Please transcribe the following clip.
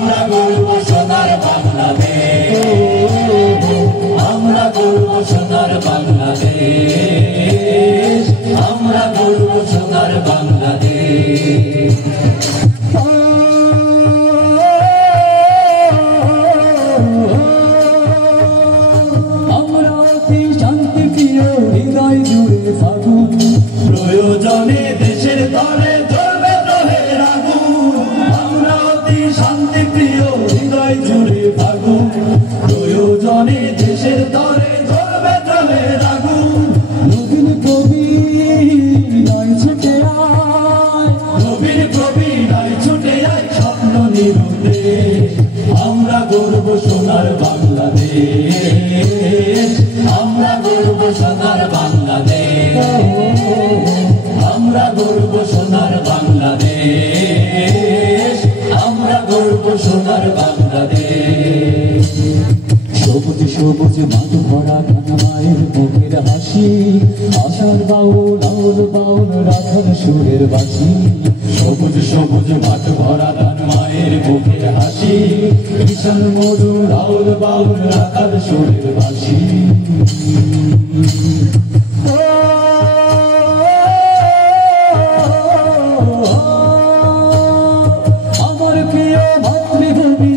আমরা গর্ব সোনার বাংলাদেশ, আমরা গর্ব সোনার বাংলাদেশ, আমরা গর্ব সোনার বাংলাদেশ। আমরা অতি শান্তি প্রিয়, হৃদয় জুড়ে ফাগুন, প্রয়োজনে দেশের তরে জ্বলবে দ্রোহের আগুন। আমরা অতি শান্তি প্রিয়, হৃদয় জুড়ে ফাগুন, প্রয়োজনে দেশের তরে জ্বলবে দ্রোহের আগুন। নবীন প্রবীণ ছুটে আয়, নবীন প্রবীণ ছুটে আয়, স্বপ্ন নিরুদ্দেশ। আমরা গর্ব সোনার বাংলাদেশ, আমরা গর্ব সোনার বাংলাদেশ, আমরা গর্ব সোনার বাংলাদেশ, আমরা গর্ব সোনার বাংলাদেশ। সবুজ সবুজ মাঠ ভরা ধান মায়ের মুখের হাসি, আশার বাউল আউল বাউল রাখার সুরের বাসি। সবুজ সবুজ মাঠ ভরা ধান মায়ের মুখের হাসি, কিষান মধুর আউল বাউল রাখার সুরের বাসি। আমার প্রিয় মাতৃভূমি